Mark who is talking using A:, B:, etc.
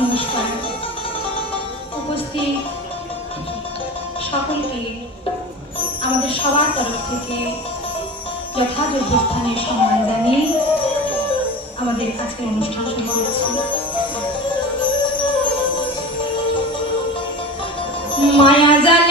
A: নমস্কার। উপস্থিত সকলকে আমাদের সবার তরফ থেকে যথাযোগ্য স্থানে সম্মান জানিয়ে আমাদের আজকের অনুষ্ঠান শুরু হচ্ছে মায়া জানে